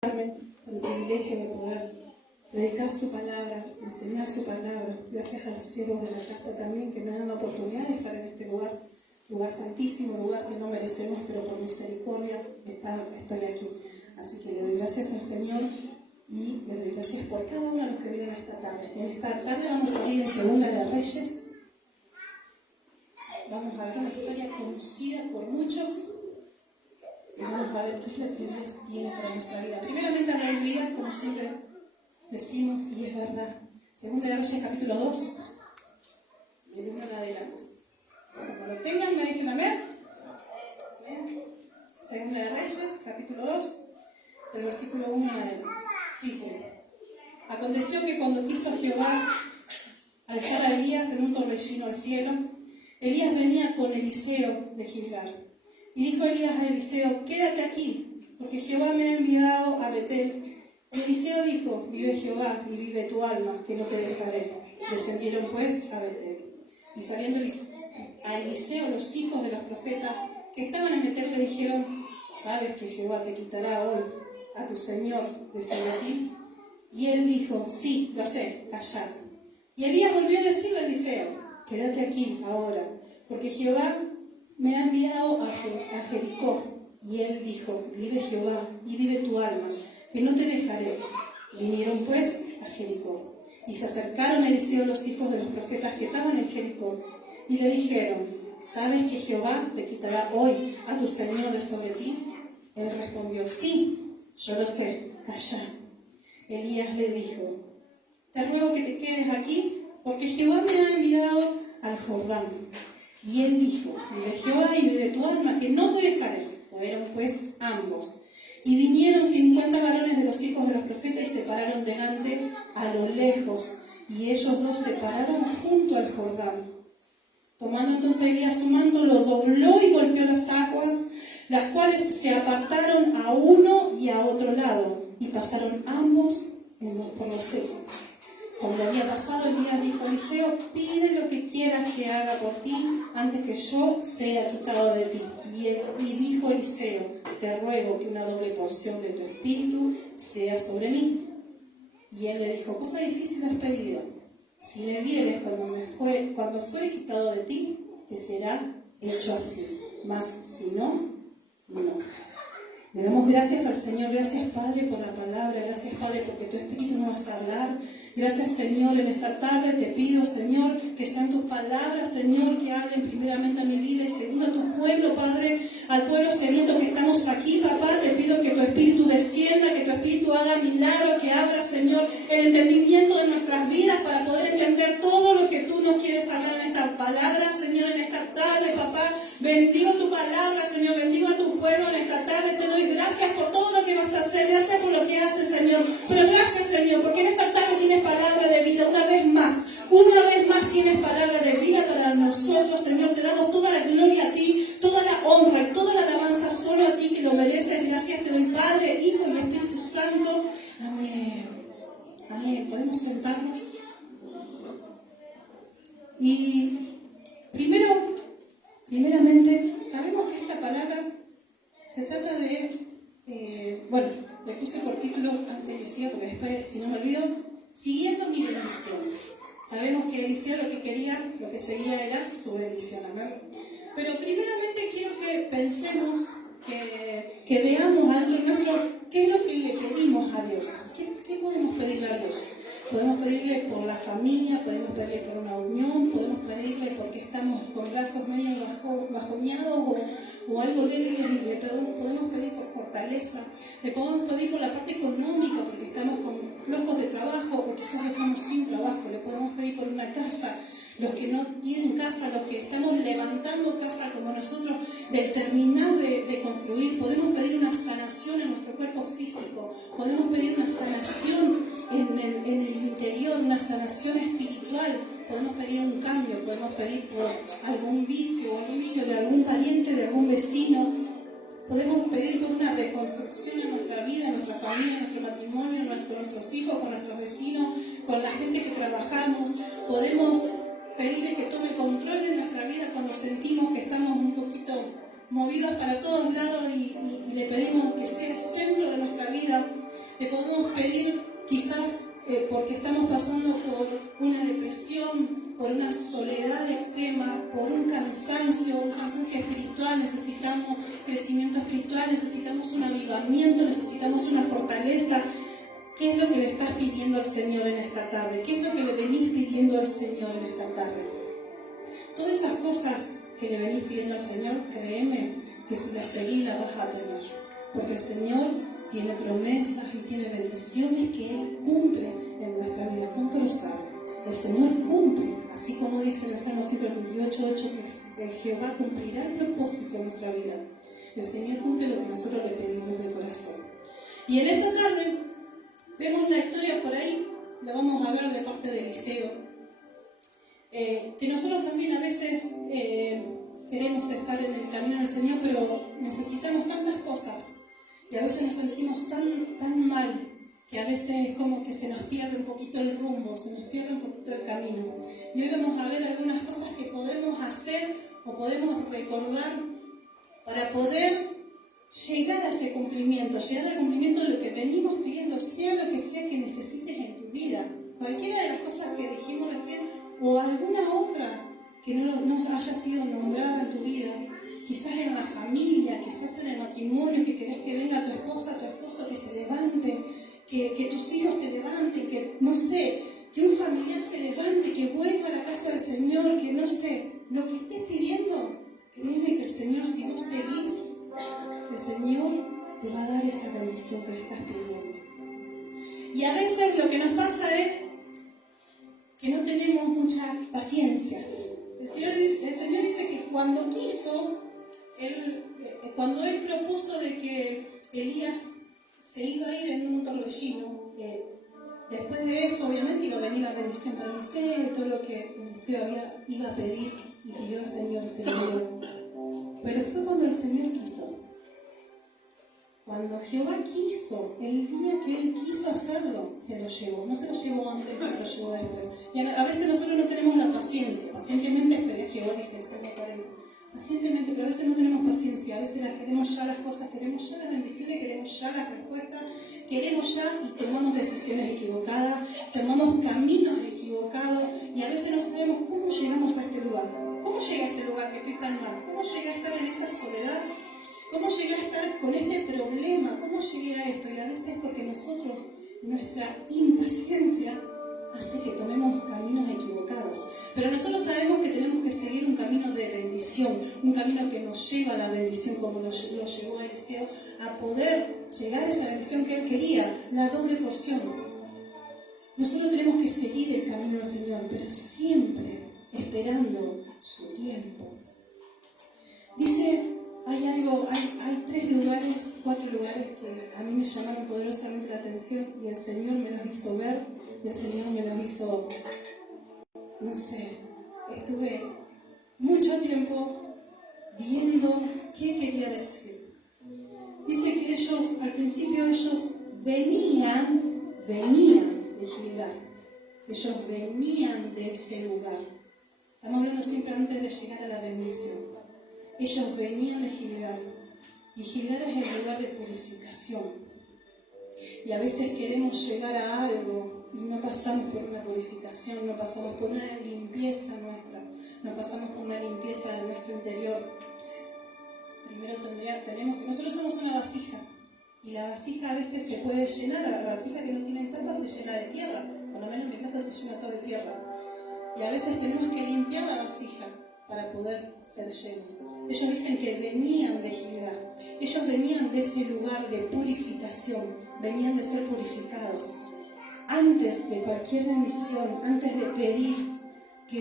El privilegio de poder predicar su palabra, enseñar su palabra. Gracias a los siervos de la casa también que me dan la oportunidad de estar en este lugar santísimo, lugar que no merecemos, pero por misericordia estoy aquí. Así que le doy gracias al Señor y le doy gracias por cada uno de los que vienen esta tarde. En esta tarde vamos a ir en Segunda de Reyes. Vamos a ver una historia conocida por muchos. Y vamos a ver qué es lo que Dios tiene para nuestra vida. Primeramente hablar de vida, como siempre decimos, y es verdad. Segunda de Reyes, capítulo 2, del 1 en adelante. Cuando lo tengan, me dicen amén. Segunda de Reyes, capítulo 2, del versículo 1 en adelante. Dice: aconteció que cuando quiso Jehová alzar a Elías en un torbellino al cielo, Elías venía con Eliseo de Gilgal. Y dijo Elías a Eliseo: quédate aquí, porque Jehová me ha enviado a Betel. Y Eliseo dijo: vive Jehová y vive tu alma, que no te dejaré. Descendieron pues a Betel. Y saliendo a Eliseo los hijos de los profetas que estaban en Betel le dijeron: ¿sabes que Jehová te quitará hoy a tu señor de sobre ti? Y él dijo: sí, lo sé, callad. Y Elías volvió a decirle a Eliseo: quédate aquí ahora, porque Jehová me ha enviado a Jericó. Y él dijo: vive Jehová y vive tu alma, que no te dejaré. Vinieron pues a Jericó. Y se acercaron a Eliseo los hijos de los profetas que estaban en Jericó. Y le dijeron: ¿sabes que Jehová te quitará hoy a tu señor de sobre ti? Él respondió: sí, yo lo sé, callad. Elías le dijo: te ruego que te quedes aquí, porque Jehová me ha enviado al Jordán. Y él dijo: vive Jehová y vive tu alma, que no te dejaré. Fueron pues ambos. Y vinieron 50 varones de los hijos de los profetas y se pararon delante a lo lejos. Y ellos dos se pararon junto al Jordán. Tomando entonces Elías su manto, lo dobló y golpeó las aguas, las cuales se apartaron a uno y a otro lado, y pasaron ambos por los secos. Cuando había pasado, Elías dijo a Eliseo: pide lo que quieras que haga por ti, antes que yo sea quitado de ti. Y dijo Eliseo: te ruego que una doble porción de tu espíritu sea sobre mí. Y él le dijo: cosa difícil has pedido. Si me vieres cuando fuere quitado de ti, te será hecho así. Mas si no, no. Le damos gracias al Señor. Gracias, Padre, por la palabra. Gracias, Padre, porque tu Espíritu nos vas a hablar. Gracias, Señor, en esta tarde te pido, Señor, que sean tus palabras, Señor, que hablen primeramente a mi vida y segundo a tu pueblo, Padre, al pueblo sediento que estamos aquí, papá. Te pido que tu Espíritu descienda, que tu Espíritu haga milagros, que abra, Señor, el entendimiento de nuestras vidas para poder entender todo lo que tú nos quieres hablar en esta palabra, Señor, en esta tarde, papá. Bendigo tu palabra, Señor, bendigo a tu pueblo en esta tarde. Te doy gracias por todo lo que vas a hacer, gracias por lo que haces, Señor. Pero gracias, Señor, porque en esta tarde tienes palabra de vida una vez más tienes palabra de vida para nosotros, Señor. Te damos toda la gloria a ti, toda la honra y toda la alabanza solo a ti, que lo mereces. Gracias te doy, Padre, Hijo y Espíritu Santo. Amén. Amén. ¿Podemos sentarnos? Y primeramente, sabemos que esta palabra se trata de, le puse por título antes que siga, porque después, si no me olvido, siguiendo mi bendición. Sabemos que Eliseo lo que seguía era su bendición, ¿verdad? Pero primeramente quiero que pensemos, que veamos adentro nuestro qué es lo que le pedimos a Dios. ¿Qué podemos pedirle a Dios? Podemos pedirle por la familia, podemos pedirle por una unión, podemos pedirle porque estamos con brazos medio bajoneados o algo débil, le podemos pedir por fortaleza, le podemos pedir por la parte económica porque estamos flojos de trabajo o quizás estamos sin trabajo, le podemos pedir por una casa. Los que no tienen casa, los que estamos levantando casa como nosotros, del terminar de construir, podemos pedir una sanación en nuestro cuerpo físico, podemos pedir una sanación en el interior, una sanación espiritual, podemos pedir un cambio, podemos pedir por algún vicio de algún pariente, de algún vecino, podemos pedir por una reconstrucción en nuestra vida, en nuestra familia, en nuestro matrimonio, con nuestros hijos, con nuestros vecinos, con la gente que trabajamos, podemos pedirle que tome el control de nuestra vida cuando sentimos que estamos un poquito movidos para todos lados y le pedimos que sea el centro de nuestra vida. por una depresión, por una soledad extrema, por un cansancio espiritual, necesitamos crecimiento espiritual, necesitamos un avivamiento, necesitamos una fortaleza. ¿Qué es lo que le estás pidiendo al Señor en esta tarde? ¿Qué es lo que le venís pidiendo al Señor en esta tarde? Todas esas cosas que le venís pidiendo al Señor, créeme que si las seguís las vas a tener. Porque el Señor tiene promesas y tiene bendiciones que Él cumple en nuestra vida. ¿Cuánto lo sabe? El Señor cumple, así como dice en el Salmo 128:8, que Jehová cumplirá el propósito en nuestra vida. El Señor cumple lo que nosotros le pedimos de corazón. Y en esta tarde vemos la historia por ahí, la vamos a ver de parte de Eliseo, que nosotros también a veces queremos estar en el camino del Señor, pero necesitamos tantas cosas y a veces nos sentimos tan mal que a veces es como que se nos pierde un poquito el rumbo, se nos pierde un poquito el camino. Y hoy vamos a ver algunas cosas que podemos hacer o podemos recordar para poder llegar a ese cumplimiento, llegar al cumplimiento de lo que venimos pidiendo, sea lo que sea que necesites en tu vida. Cualquiera de las cosas que dijimos recién o alguna otra que no haya sido nombrada en tu vida, quizás en la familia, quizás en el matrimonio, que querés que venga tu esposa, tu esposo, que se levante, que tus hijos se levanten, que no sé, que un familiar se levante, que vuelva a la casa del Señor, que no sé, lo que estés pidiendo, créeme que el Señor, si vos seguís, el Señor te va a dar esa bendición que le estás pidiendo. Y a veces lo que nos pasa es que no tenemos mucha paciencia. El Señor dice que cuando quiso, cuando Él propuso de que Elías se iba a ir en un torbellino, después de eso obviamente iba a venir la bendición para Eliseo, todo lo que Eliseo iba a pedir y pidió al Señor y se lo dio. Pero fue cuando el Señor quiso. Cuando Jehová quiso, el día que Él quiso hacerlo, se lo llevó. No se lo llevó antes, no se lo llevó después. Y a veces nosotros no tenemos la paciencia. Pacientemente esperé, Jehová dice en Salmo 40. Pacientemente, pero a veces no tenemos paciencia. A veces queremos ya las cosas, queremos ya las bendiciones, queremos ya las respuestas, queremos ya y tomamos decisiones equivocadas, tomamos caminos equivocados y a veces no sabemos cómo llegamos a este lugar. ¿Cómo llegué a este lugar que estoy tan mal? ¿Cómo llegué a estar en esta soledad? ¿Cómo llegué a estar con este problema? ¿Cómo llegué a esto? Y a veces porque nosotros, nuestra impaciencia hace que tomemos caminos equivocados. Pero nosotros sabemos que tenemos que seguir un camino de bendición, un camino que nos lleva a la bendición, como lo llevó a Eliseo, a poder llegar a esa bendición que él quería, la doble porción. Nosotros tenemos que seguir el camino del Señor, pero siempre esperando su tiempo. Dice... Hay 4 lugares que a mí me llamaron poderosamente la atención y el Señor me los hizo ver y el Señor me los hizo, no sé, estuve mucho tiempo viendo qué quería decir. Dice que al principio ellos venían de Gilgal, ellos venían de ese lugar. Estamos hablando siempre antes de llegar a la bendición. Ellos venían de Gilgal, y Gilgal es el lugar de purificación. Y a veces queremos llegar a algo y no pasamos por una purificación, no pasamos por una limpieza nuestra, no pasamos por una limpieza de nuestro interior. Primero tenemos que... Nosotros somos una vasija, y la vasija a veces se puede llenar, la vasija que no tiene tapa se llena de tierra, por lo menos en mi casa se llena todo de tierra. Y a veces tenemos que limpiar la vasija para poder ser llenos. Ellos dicen que venían de Gilgal, ellos venían de ese lugar de purificación, venían de ser purificados. Antes de cualquier bendición, antes de pedir que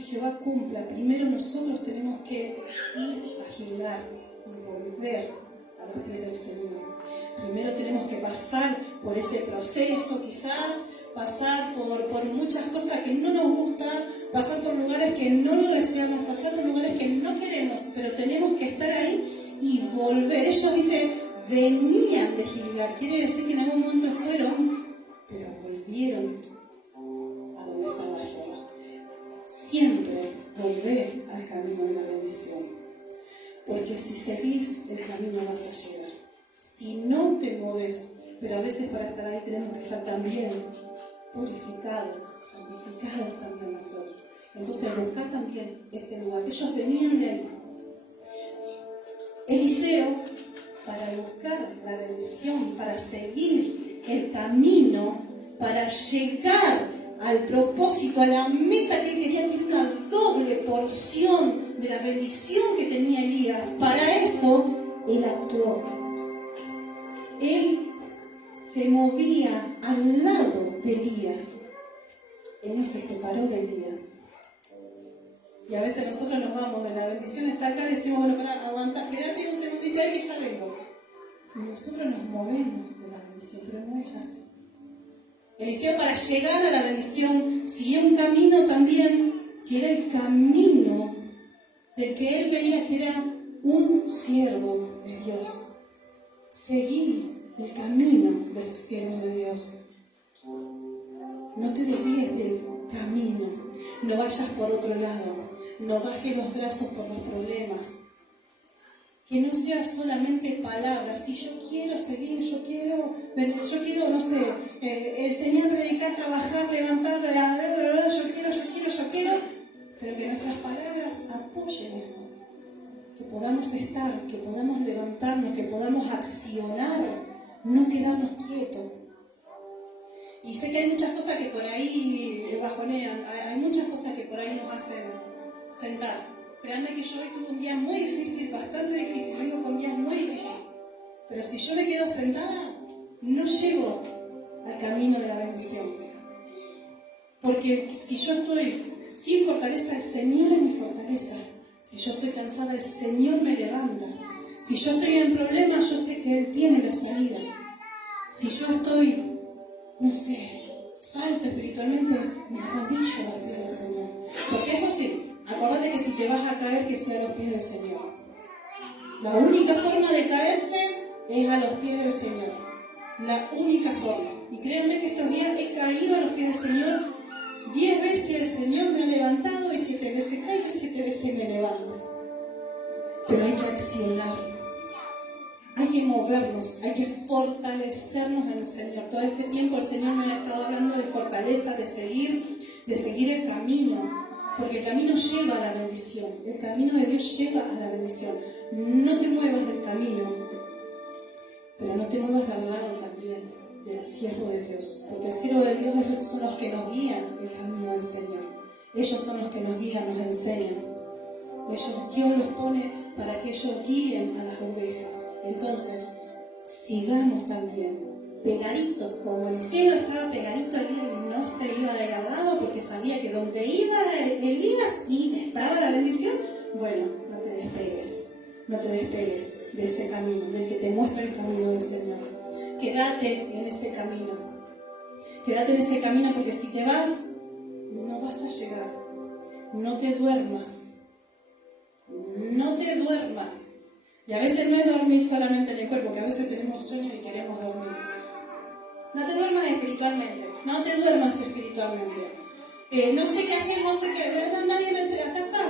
Jehová cumpla, primero nosotros tenemos que ir a Gilgal y volver a los pies del Señor. Primero tenemos que pasar por ese proceso, quizás pasar por muchas cosas que no nos gustan, pasar por lugares que no lo deseamos, pasar por lugares que no queremos, pero tenemos que estar ahí y volver. Ellos dicen, venían de Gilgal, quiere decir que en algún momento fueron, pero volvieron a donde estaba Jehová. Siempre volver al camino de la bendición, porque si seguís el camino vas a llegar. Si no te mueves, pero a veces para estar ahí tenemos que estar también purificados, santificados también nosotros. Entonces busca también ese lugar. Ellos venían de ahí. Eliseo, para buscar la bendición, para seguir el camino, para llegar al propósito, a la meta que él quería, tener una doble porción de la bendición que tenía Elías. Para eso, él actuó. Él se movía al lado de Elías. Él no se separó de Elías. Y a veces nosotros nos vamos de la bendición está acá y decimos, bueno, para aguantar, quédate un segundito ahí que ya vengo. Y nosotros nos movemos de la bendición, pero no es así. Eliseo, para llegar a la bendición, siguió un camino también, que era el camino del que él veía que era un siervo de Dios. Seguí el camino de los siervos de Dios. No te desvíes del camino, no vayas por otro lado, no bajes los brazos por los problemas. Que no sea solamente palabras. Si yo quiero seguir, yo quiero, no sé, enseñar, predicar, trabajar, levantar, yo quiero, pero que nuestras palabras apoyen eso. Que podamos estar, que podamos levantarnos, que podamos accionar, no quedarnos quietos. Y sé que hay muchas cosas que por ahí bajonean, hay muchas cosas que por ahí nos hacen sentar. Créanme que yo hoy tuve un día muy difícil, bastante difícil, vengo con días muy difíciles. Pero si yo me quedo sentada, no llego al camino de la bendición. Porque si yo estoy sin fortaleza, el Señor es mi fortaleza. Si yo estoy cansada, el Señor me levanta. Si yo estoy en problemas, yo sé que Él tiene la salida. Si yo estoy, no sé, falto espiritualmente, me arrodillo a los pies del Señor. Porque eso sí, acordate que si te vas a caer, que sea a los pies del Señor. La única forma de caerse es a los pies del Señor. La única forma. Y créanme que estos días he caído a los pies del Señor 10 veces. El Señor me ha levantado y 7 veces caigo y 7 veces me levanto. Pero hay que accionar. Hay que movernos, hay que fortalecernos en el Señor. Todo este tiempo el Señor me ha estado hablando de fortaleza, de seguir el camino. Porque el camino lleva a la bendición. El camino de Dios lleva a la bendición. No te muevas del camino, pero no te muevas del lado también del siervo de Dios. Porque el siervo de Dios son los que nos guían el camino del Señor. Ellos son los que nos guían, nos enseñan. Dios los pone para que ellos guíen a las ovejas. Entonces, sigamos también pegaditos, como Eliseo estaba pegadito a Elías, no se iba de al lado porque sabía que donde iba Elías y estaba la bendición. Bueno, no te despegues de ese camino, del que te muestra el camino del Señor. Quédate en ese camino, porque si te vas, no vas a llegar. No te duermas. Y a veces no es dormir solamente en el cuerpo, que a veces tenemos sueño y queremos dormir. No te duermas espiritualmente. No sé qué hacer, nadie me dice, acá está.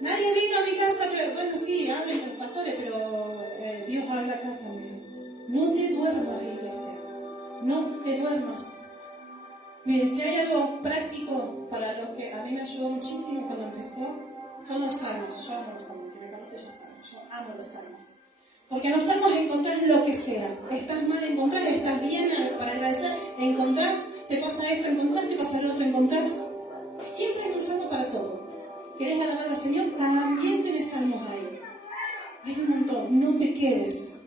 Nadie vino a mi casa, pero bueno, sí, hablen con los pastores, pero Dios habla acá también. No te duermas, iglesia. No te duermas. Miren, si hay algo práctico para los que a mí me ayudó muchísimo cuando empezó, son los salmos. Yo amo los salmos, que me conoce ya sabe. Yo amo los salmos. Porque en los salmos encontrás lo que sea. Estás mal, encontrás, estás bien para agradecer, encontrás, te pasa esto, encontrás, te pasa lo otro, encontrás. Siempre hay un salmo para todo. ¿Querés alabar al Señor? También tenés salmos ahí. Hay un montón. No te quedes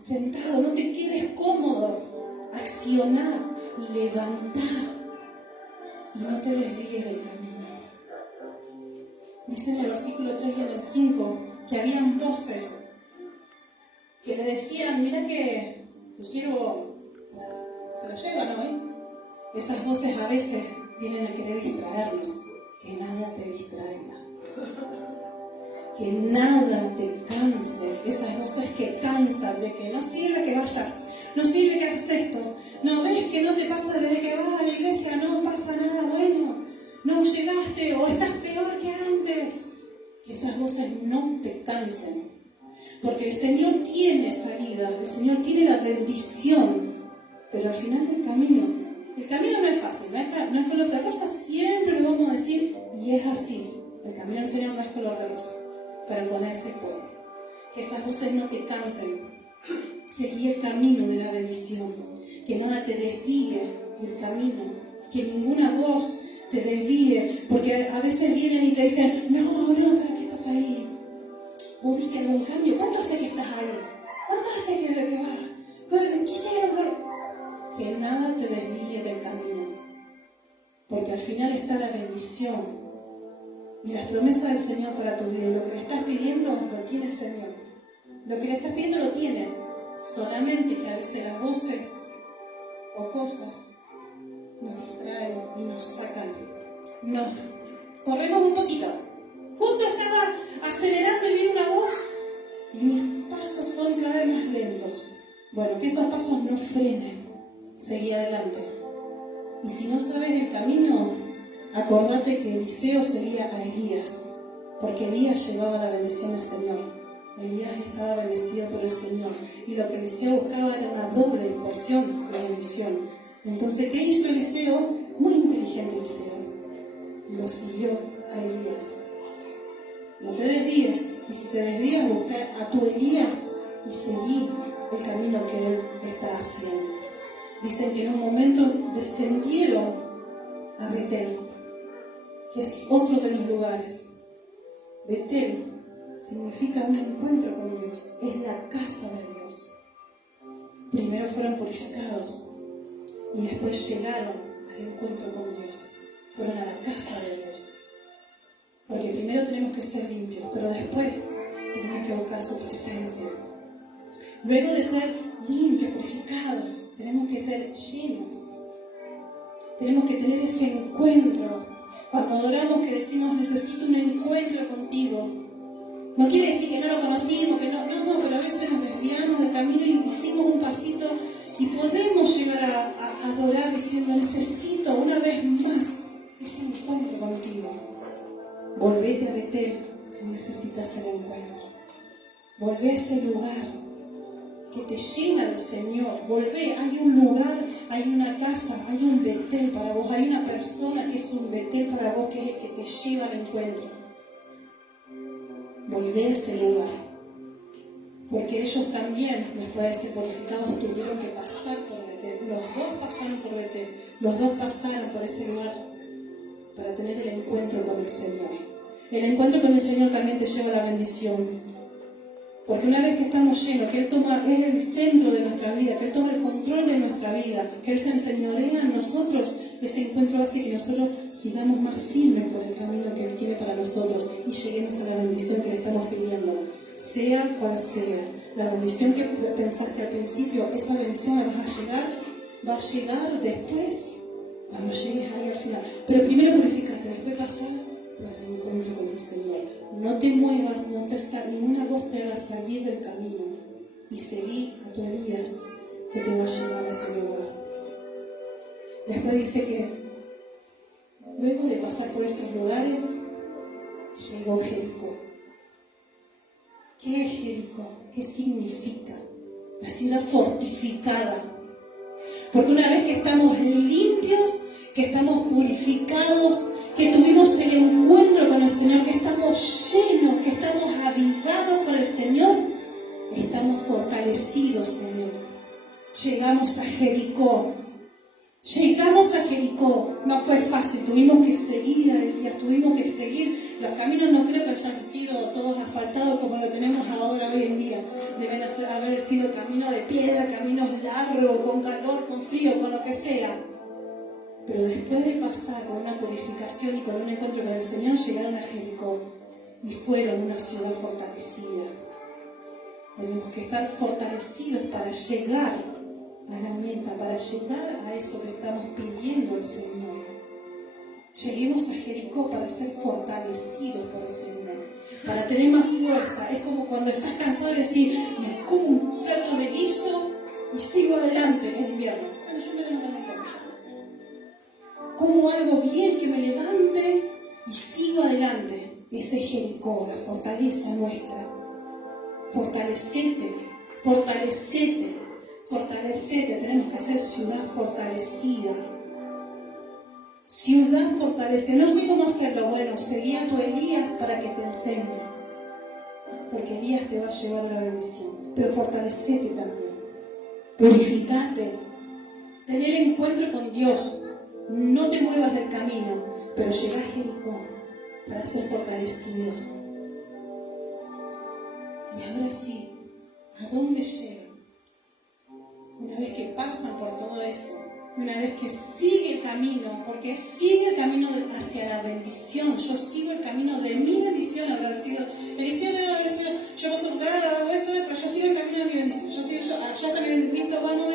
sentado, no te quedes cómodo. Accionar, levantar y no te desvíes del camino. Dice en el versículo 3 y en el 5 que habían voces que le decían, mira que tu siervo se lo llevan hoy. Esas voces a veces vienen a querer distraernos. Que nada te distraiga. Que nada te canse. Esas voces que cansan, de que no sirve que vayas, no sirve que hagas esto, no ves que no te pasa desde que vas a la iglesia, no pasa nada bueno, no llegaste o estás peor que antes. Que esas voces no te cansen, porque el Señor tiene salida, el Señor tiene la bendición, Pero al final del camino, el camino no es fácil, no es color de rosa, siempre lo vamos a decir, y es así. El camino del Señor no es color de rosa, pero con Él se puede. Que esas voces no te cansen. Seguí el camino de la bendición. Que nada te desvíe del camino. Que ninguna voz te desvíe. Porque a veces vienen y te dicen, no, ¿para qué estás ahí? ¿Vos viste algún cambio? ¿Cuánto hace que estás ahí? ¿Cuánto hace que vas? ¿Qué hicieron? Que nada te desvíe del camino. Porque al final está la bendición. Y las promesas del Señor para tu vida. Y lo que le estás pidiendo, lo tiene el Señor. Lo que le estás pidiendo, lo tiene. Solamente que a veces las voces o cosas nos distraen y nos sacan. Nos corremos un poquito. Justo estaba acelerando y viene una voz y mis pasos son cada vez más lentos. Bueno, que esos pasos no frenen. Seguí adelante. Y si no sabes el camino, acordate que Eliseo seguía a Elías, porque Elías llevaba la bendición al Señor. Elías estaba bendecido por el Señor, y lo que Eliseo buscaba era una doble porción de bendición. Entonces, ¿qué hizo Eliseo? Muy inteligente Eliseo. Lo siguió a Elías. No te desvíes, y si te desvías, busca a tu Elías y seguí el camino que él está haciendo. Dicen que en un momento descendieron a Betel, que es otro de los lugares. Betel significa un encuentro con Dios, es la casa de Dios. Primero fueron purificados y después llegaron al encuentro con Dios. Fueron a la casa de Dios. Porque primero tenemos que ser limpios, pero después tenemos que buscar su presencia. Luego de ser limpios, purificados, tenemos que ser llenos. Tenemos que tener ese encuentro. Cuando adoramos, que decimos, necesito un encuentro contigo. No quiere decir que no lo conocimos, que no, pero a veces nos desviamos del camino y hicimos un pasito y podemos llegar a adorar diciendo, necesito una vez más ese encuentro contigo. Volvete a Betel si necesitas el encuentro. Volvé a ese lugar que te llena del Señor. Volvé, hay un lugar, hay una casa, hay un Betel para vos, hay una persona que es un Betel para vos, que es el que te lleva al encuentro. Volvé a ese lugar, porque ellos también, después de ser purificados, tuvieron que pasar por Betel. Los dos pasaron por Betel, los dos pasaron por ese lugar para tener el encuentro con el Señor. El encuentro con el Señor también te lleva a la bendición. Porque una vez que estamos llenos, que Él es el centro de nuestra vida, que Él toma el control de nuestra vida, que Él se enseñorea en nosotros, ese encuentro hace que nosotros sigamos más firmes por el camino que Él tiene para nosotros y lleguemos a la bendición que le estamos pidiendo, sea cual sea. La bendición que pensaste al principio, esa bendición va a llegar después, cuando llegues ahí al final. Pero primero purifícate, después pasa por el encuentro con el Señor. No te muevas, ninguna voz te haga salir del camino y seguí a tu Elías que te va a llevar a ese lugar. Después dice que luego de pasar por esos lugares, llegó Jericó. ¿Qué es Jericó? ¿Qué significa? La ciudad fortificada. Porque una vez que estamos limpios, que estamos purificados, que tuvimos el encuentro con el Señor, que estamos llenos, que estamos avivados por el Señor, estamos fortalecidos, Señor. Llegamos a Jericó. No fue fácil, tuvimos que seguir a Elías, tuvimos que seguir. Los caminos no creo que hayan sido todos asfaltados como lo tenemos ahora hoy en día. Deben haber sido caminos de piedra, caminos largos, con calor, con frío, con lo que sea. Pero después de pasar por una purificación y con un encuentro con el Señor, llegaron a Jericó y fueron una ciudad fortalecida. Tenemos que estar fortalecidos para llegar a la meta, para llegar a eso que estamos pidiendo al Señor. Lleguemos a Jericó para ser fortalecidos por el Señor, para tener más fuerza. Es como cuando estás cansado de decir, me como un plato de guiso y sigo adelante en invierno. Bueno, yo me levanto. Como algo bien, que me levante y sigo adelante. Ese es Jericó, la fortaleza nuestra. Fortalecete fortalecete, tenemos que ser ciudad fortalecida. Ciudad fortalecida. No sé cómo hacerlo. Bueno, seguí a tu Elías para que te enseñe. Porque Elías te va a llevar a la bendición. Pero fortalecete también. Purificate. Ten el encuentro con Dios. No te muevas del camino, pero llegá a Jericó para ser fortalecidos. Y ahora sí, ¿a dónde llegan? Una vez que pasan por todo eso, una vez que sigue el camino, porque sigue el camino hacia la bendición. Yo sigo el camino de mi bendición, agradecido. Eliseo debe haber sido, yo paso por acá, hago esto, pero yo sigo el camino de mi bendición. Allá está mi bendición, vamos, vamos.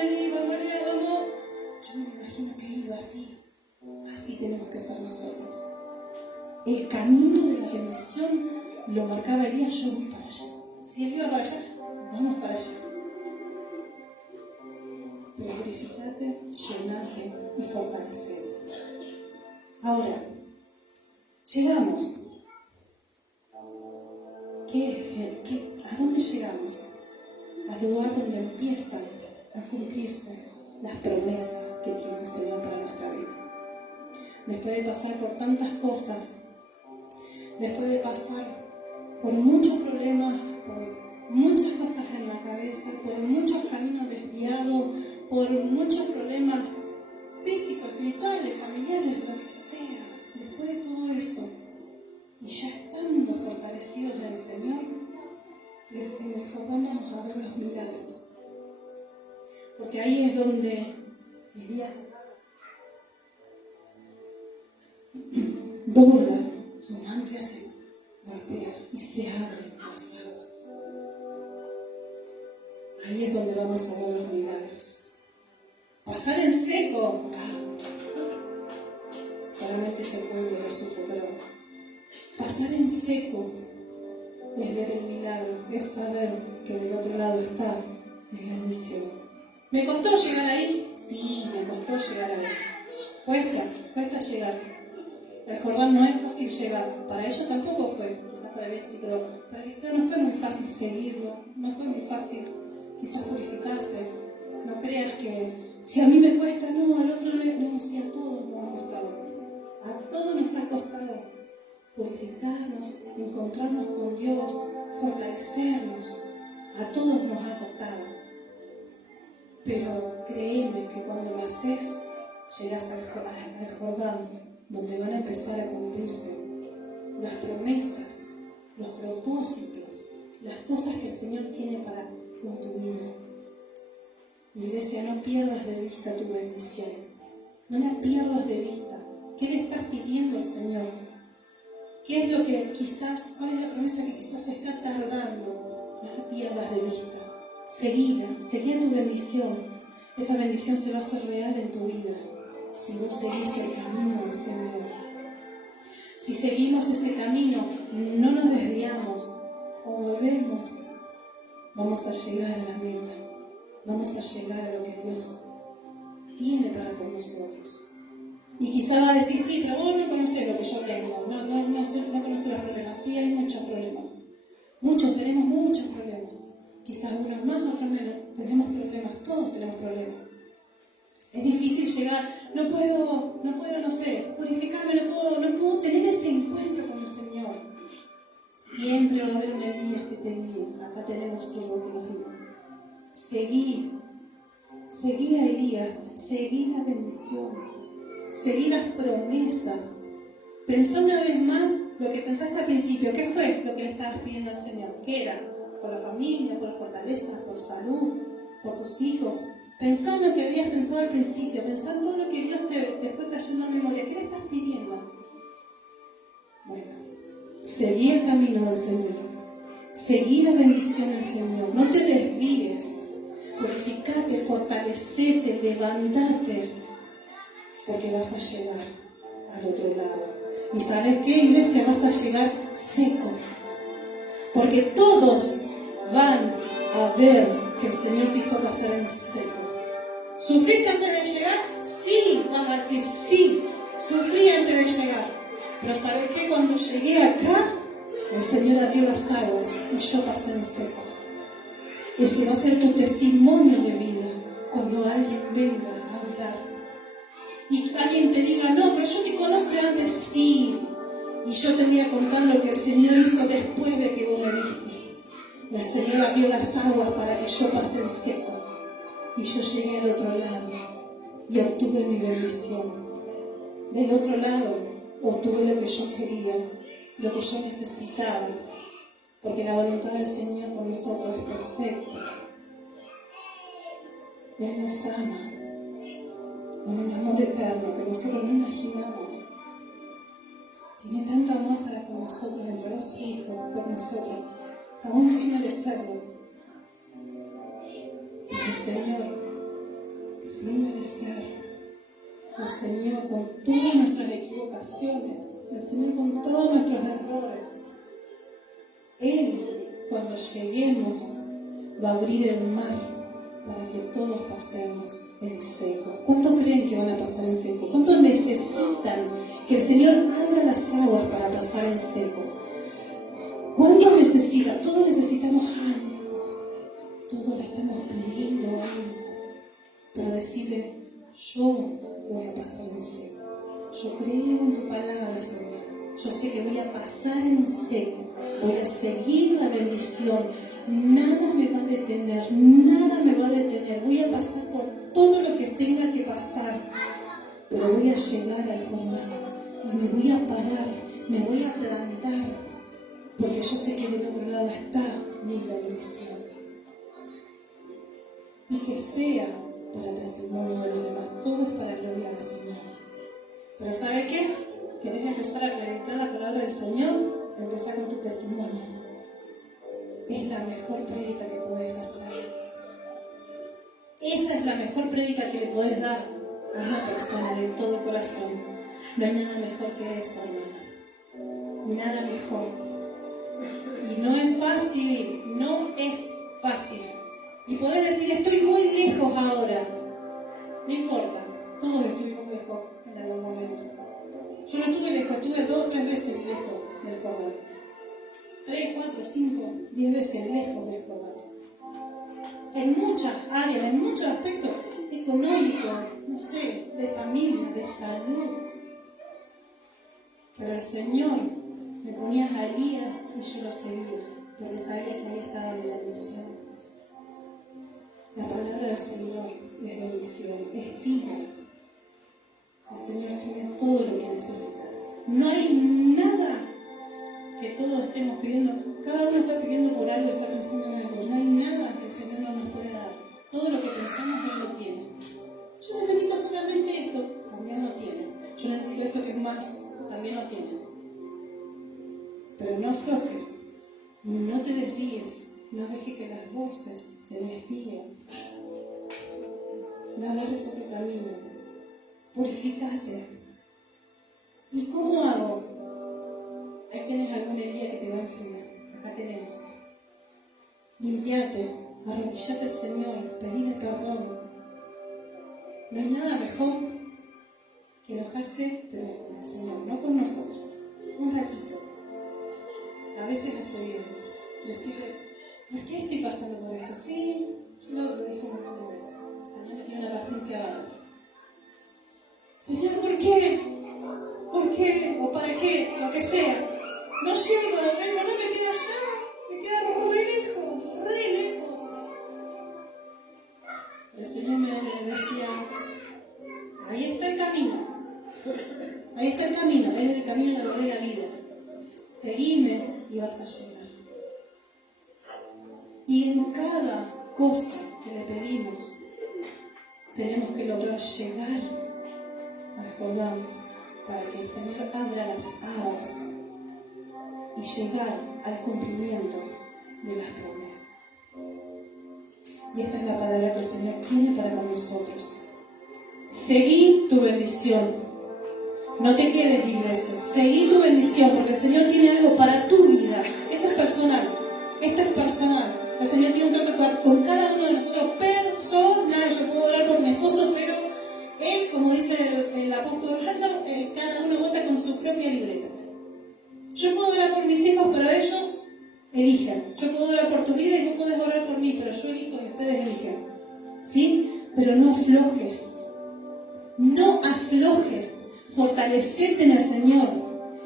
Yo me imagino que iba así. Así tenemos que ser nosotros. El camino de la bendición lo marcaba Elías, yo voy para allá. Si él iba para allá, vamos para allá. Pero purificate, llenate y fortalecete. Ahora, llegamos. ¿A dónde llegamos? Al lugar donde empiezan a cumplirse las promesas que tiene el Señor para nuestra vida. Después de pasar por tantas cosas, después de pasar por muchos problemas, por muchas cosas en la cabeza, por muchos caminos desviados, por muchos problemas físicos, espirituales, familiares, lo que sea, después de todo eso, y ya estando fortalecidos en el Señor, mejor vamos a ver los milagros. Porque ahí es donde Elías dobla su manto y hace golpea y se abren las aguas. Ahí es donde vamos a ver los milagros. Pasar en seco, solamente ese pueblo lo supo, pero pasar en seco es ver el milagro, es saber que del otro lado está mi bendición. ¿Me costó llegar ahí? Sí, me costó llegar ahí. Cuesta llegar. El Jordán no es fácil llegar. Para ellos tampoco fue, quizás para Elías sí, pero para Eliseo no fue muy fácil seguirlo, no fue muy fácil quizás purificarse. No creas que si a mí me cuesta, no, al otro no, si a todos nos ha costado. A todos nos ha costado purificarnos, encontrarnos con Dios, fortalecernos. A todos nos ha costado. Pero créeme que cuando lo haces, llegas al Jordán, donde van a empezar a cumplirse las promesas, los propósitos, las cosas que el Señor tiene para con tu vida. Iglesia, no pierdas de vista tu bendición. No la pierdas de vista. ¿Qué le estás pidiendo al Señor? ¿Qué es lo que quizás, cuál es la promesa que quizás se está tardando? No la pierdas de vista. Seguí tu bendición. Esa bendición se va a hacer real en tu vida si vos seguís el camino del Señor. Si seguimos ese camino, no nos desviamos o volvemos, vamos a llegar a la meta. Vamos a llegar a lo que Dios tiene para con nosotros. Y quizá va a decir, sí, pero vos no conocés lo que yo tengo, no conocés los problemas. Sí, hay muchos problemas. Tenemos muchos problemas. Quizás unos más, otros menos. Tenemos problemas, todos tenemos problemas. Es difícil llegar, no puedo, purificarme, no puedo tener ese encuentro con el Señor. Siempre va a haber un Elías que te diga, acá tenemos algo que nos diga. Seguí a Elías, seguí la bendición, seguí las promesas. Pensá una vez más lo que pensaste al principio. ¿Qué fue lo que le estabas pidiendo al Señor? ¿Qué era? ¿Por la familia, por la fortaleza, por salud, por tus hijos? Pensá en lo que habías pensado al principio, pensá en todo lo que Dios te fue trayendo a memoria. ¿Qué le estás pidiendo? Bueno, seguí el camino del Señor. Seguí la bendición del Señor. No te desvíes. Purificate, fortalecete, levantate. Porque vas a llegar al otro lado. ¿Y sabes qué, iglesia? Vas a llegar seco. Porque todos van a ver que el Señor te hizo pasar en seco. ¿Sufriste antes de llegar? Sí, van a decir, sí, sufrí antes de llegar. Pero ¿sabes qué? Cuando llegué acá, el Señor abrió las aguas y yo pasé en seco. Ese va a ser tu testimonio de vida. Cuando venga a hablar. Y alguien te diga, no, pero yo te conozco de antes, sí. Y yo te voy a contar lo que el Señor hizo después de que vos me viste. La Señora abrió las aguas para que yo pase en seco. Y yo llegué al otro lado y obtuve mi bendición. Del otro lado obtuve lo que yo quería, lo que yo necesitaba. Porque la voluntad del Señor por nosotros es perfecta. Él nos ama con un amor eterno que nosotros no imaginamos. Tiene tanto amor para con nosotros, entregó a su Hijo por nosotros, aún sin merecerlo. El Señor, sin merecer, el Señor con todas nuestras equivocaciones, el Señor con todos nuestros errores, Él, cuando lleguemos, va a abrir el mar para que todos pasemos en seco. ¿Cuántos creen que van a pasar en seco? ¿Cuántos necesitan que el Señor abra las aguas para pasar en seco? ¿Cuántos necesitan? Todos necesitamos algo. Todos le estamos pidiendo algo. Pero decirle, yo voy a pasar en seco. Yo creo en tu palabra, Señor. Yo sé que voy a pasar en seco. Voy a seguir la bendición. Nada me va a detener, nada me va a detener. Voy a pasar por todo lo que tenga que pasar, pero voy a llegar al Jordán y me voy a parar, me voy a plantar, porque yo sé que del otro lado está mi bendición. Y que sea para testimonio de los demás, todo es para gloria al Señor. Pero ¿sabe qué? ¿Querés empezar a acreditar la palabra del Señor? Empezá con tu testimonio. Es la mejor prédica que puedes hacer. Esa es la mejor prédica que le puedes dar a una persona de todo corazón. No hay nada mejor que eso, hermana. Nada mejor. Y no es fácil, no es fácil. Y podés decir, estoy muy lejos ahora. No importa, todos estuvimos lejos en algún momento. Yo no estuve lejos, estuve 2 o 3 veces lejos del Jordán. 3, 4, 5, 10 veces lejos del Jordán. En muchas áreas, en muchos aspectos económicos, no sé, de familia, de salud. Pero el Señor me ponía a Elías y yo lo seguía, porque sabía que ahí estaba mi bendición. La palabra del Señor es bendición, es vida. El Señor tiene todo lo que necesitas. No hay nada que todos estemos pidiendo. Cada uno está pidiendo por algo, está pensando en algo. No hay nada que el Señor no nos pueda dar. Todo lo que pensamos, Él lo tiene. Yo necesito solamente esto, también lo tiene. Yo necesito esto que es más, también lo tiene. Pero no aflojes, no te desvíes, no dejes que las voces te desvíen. No agarres otro camino. Purifícate. ¿Y cómo hago? Ahí tienes alguna Elías que te va a enseñar. Acá tenemos. Limpiate, arrodillate al Señor, pedile perdón. No hay nada mejor que enojarse, pero con el Señor, no con nosotros. Un ratito. A veces hace bien. Decirle, ¿por qué estoy pasando por esto? Sí, yo lo dije un montón de veces. El Señor me tiene una paciencia bárbara. Señor, ¿por qué? ¿Por qué? ¿O para qué? Lo que sea. No llego, en verdad me queda allá, me queda re lejos. El Señor me decía, ahí está el camino. Ahí está el camino, Él es el camino de la verdadera vida. Seguime y vas a llegar. Y en cada cosa que le pedimos, tenemos que lograr llegar al Jordán para que el Señor abra las aguas y llegar al cumplimiento de las promesas. Y esta es la palabra que el Señor tiene para con nosotros. Seguí tu bendición. No te quedes, iglesia. Seguí tu bendición, porque el Señor tiene algo para tu vida. Esto es personal. Esto es personal. El Señor tiene un trato con cada uno de nosotros personal. Yo puedo orar por mi esposo, pero Él, como dice el apóstol Orlando, cada uno vota con su propia libreta. Yo puedo orar por mis hijos, pero ellos eligen. Yo puedo orar por tu vida y tú puedes orar por mí, pero yo elijo y ustedes eligen. ¿Sí? pero no aflojes. No aflojes. Fortalecete en el Señor.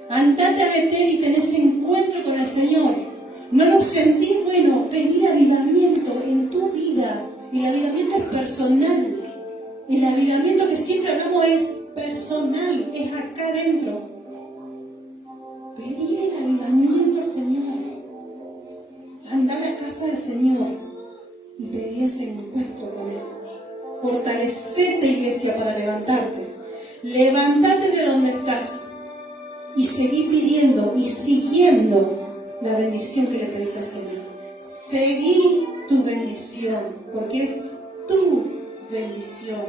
Andate a Betel y tenés encuentro con el Señor. ¿No lo sentís? Bueno, pedí avivamiento en tu vida. El avivamiento es personal. El avivamiento que siempre hablamos es personal, es acá adentro. Pedir el avivamiento al Señor. Andá a la casa del Señor y pedí ese encuentro con Él. Fortalecete, iglesia, para levantarte. Levántate de donde estás y seguí pidiendo y siguiendo la bendición que le pediste al Señor. Seguí tu bendición, porque es tu bendición.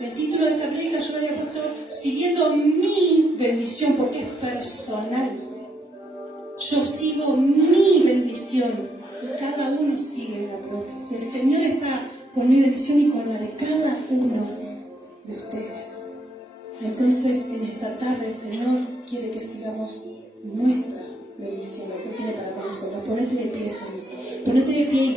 El título de esta prédica yo lo había puesto siguiendo mi bendición, porque es personal. Yo sigo mi bendición y cada uno sigue la propia. El Señor está con mi bendición y con la de cada uno de ustedes. Entonces, en esta tarde el Señor quiere que sigamos nuestra bendición, la que tiene para nosotros. Ponete de pie, Señor. Ponete de pie.